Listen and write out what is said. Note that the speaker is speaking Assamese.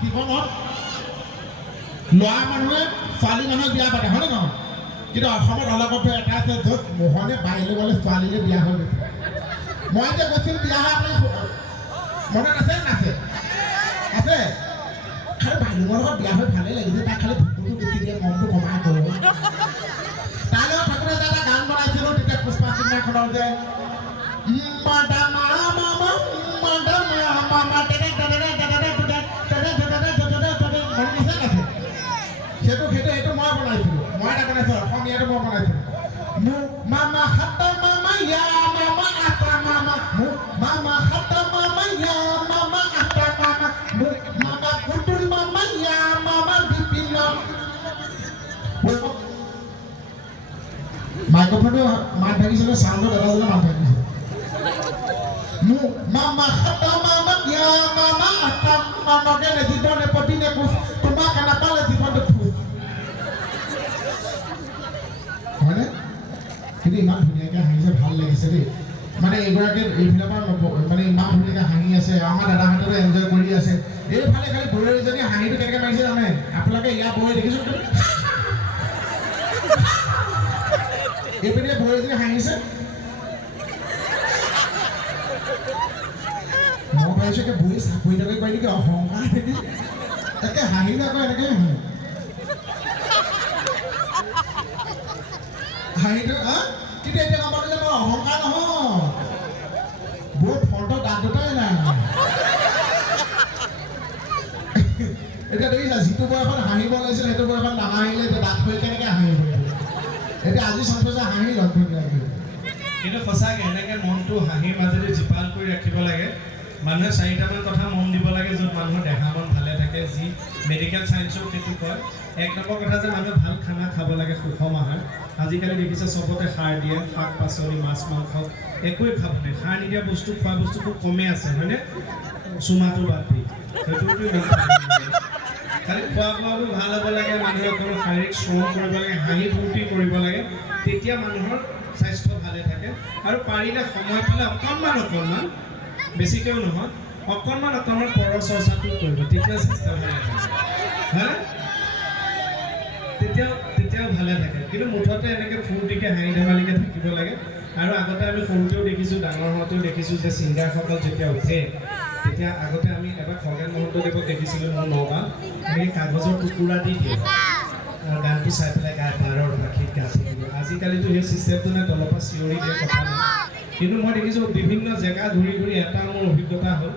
জীৱনত ল'ৰা মানুহে ছোৱালী মানুহক বিয়া পাতে হয়নে নহয়? কিন্তু অসমত অলপতে এটা আছে য'ত মোহনে বাইলৈ গ'লে ছোৱালীলৈ বিয়া হৈ গৈছে। মই যে গৈছিলোঁ বিয়া হোৱা আপুনি মনত আছে নাছে? আছে? খালি বাইলুঙৰ লগত বিয়া হৈ ভালেই লাগিছে, তাই খালি ভুকুটো বেছি দিয়ে, মনটো কমাই গ'ল। তাই লগত থাকোঁতে এটা গান বনাইছিলোঁ তেতিয়া পুষ্পা চিনেমাখনৰ যে সেইটো মই বনাইছিলোঁ। মই এটা বনাইছিলোঁ অসমীয়াটো মই বনাইছিলোঁ। মোৰ মামা হাতা মামা ইয়া মামা আটা মামা মোৰ মামা হাতা মামা ইয়া মামা আটা মামা মোৰ মামা কুটুল মামা ইয়া মামা বিপিন মাইক্ৰফোনটো মাত ভাঙিছিলে চাউণ্ডত দাদাজনে মাত ভাঙিছে। মোৰ মামা হাতা মামা ইয়া মামা আটা মামাকে জীৱনে প্ৰতিনে কোচ তোমাক নাপালে জীৱনটো ফুচ হয়নে? কিন্তু ইমান ধুনীয়াকৈ হাঁহিছে, ভাল লাগিছে দেই। মানে এইগৰাকী এইফালৰ পৰা মানে ইমান ধুনীয়াকৈ হাঁহি আছে, আমাৰ দাদাহঁতেও এনজয় কৰি আছে। এইফালে খালি বৌৰীজনী হাঁহিটো কেনেকৈ মাৰিছে জানে? আপোনালোকে ইয়াৰ বৌৰী দেখিছোঁ এইপিনে বৌৰীজনী হাঁহিছে। মই ভাবিছোঁ একে বৌৰী চাকৰি তাকৰি পাই নেকি, অহংকাৰ নেকি, একে হাঁহিলে আকৌ এনেকৈ হাঁহে হাঁহিটো কিন্তু এতিয়া গম পালোঁ যে মই অহংকাৰ নহয়, বহুত ফ্ৰণ্টৰ দাঁত দুটাই নাই। এতিয়া দেখিছা যিটো বয়সত হাঁহিব লাগিছিল সেইটো বয়সত নাহাঁহিলে এতিয়া দাঁত হৈ কেনেকৈ হাঁহিব। এতিয়া আজি চাইছোঁ যে হাঁহি লগ ধুনীয়াকৈ। কিন্তু সঁচাকৈ এনেকৈ মনটো হাঁহিৰ মাজেদি জীপাল কৰি ৰাখিব লাগে। মানুহে 4টামান কথা মন দিব লাগে য'ত মানুহৰ দেহা মন ভালে থাকে, যি মেডিকেল চায়েন্সেও সেইটো কয়। 1 নম্বৰ কথা যে মানুহে ভাল খানা খাব লাগে, সুষম আহাৰ। আজিকালি দেখিছে চবতে সাৰ দিয়ে, শাক পাচলি মাছ মাংস একোৱেই খাব নাই। সাৰ নিদিয়া বস্তু খোৱা বস্তু খুব কমেই আছে হয়নে? চুমাটো বাদ দি সেইটোতো খালি খোৱা বোৱাবোৰ ভাল হ'ব লাগে, মানুহে অকল শাৰীৰিক শ্ৰম কৰিব লাগে, হাঁহি ফূৰ্তি কৰিব লাগে, তেতিয়া মানুহৰ স্বাস্থ্য ভালে থাকে। আৰু পাৰিলে সময় পালে অকণমান বেছিকৈও নহয় অকণমান পৰ চৰ্চাটো কৰিব, তেতিয়া স্বাস্থ্য ভালে থাকে হা, তেতিয়াও ভালে থাকে। কিন্তু মুঠতে এনেকৈ ফূৰ্তিকৈ হাঁহি ধেমালিকৈ থাকিব লাগে। আৰু আগতে আমি সৰুতেও দেখিছোঁ, ডাঙৰ হোৱাতেও দেখিছোঁ যে ছিংগাৰসকল যেতিয়া উঠে তেতিয়া আগতে আমি এবাৰ খগেন মহন্তদেৱক দেখিছিলোঁ মোৰ নগাঁৱত, এনেকৈ কাগজৰ টুকুৰা দি দিয়ে গানটো চাই পেলাই গাই পাৰৰ ভাষীত গাঠি দিব। আজিকালিতো সেই ছিষ্টেমটো নাই, তলৰ পৰা চিঞৰি দিয়ে কথা নাই। কিন্তু মই দেখিছোঁ বিভিন্ন জেগা ঘূৰি এটা মোৰ অভিজ্ঞতা হ'ল।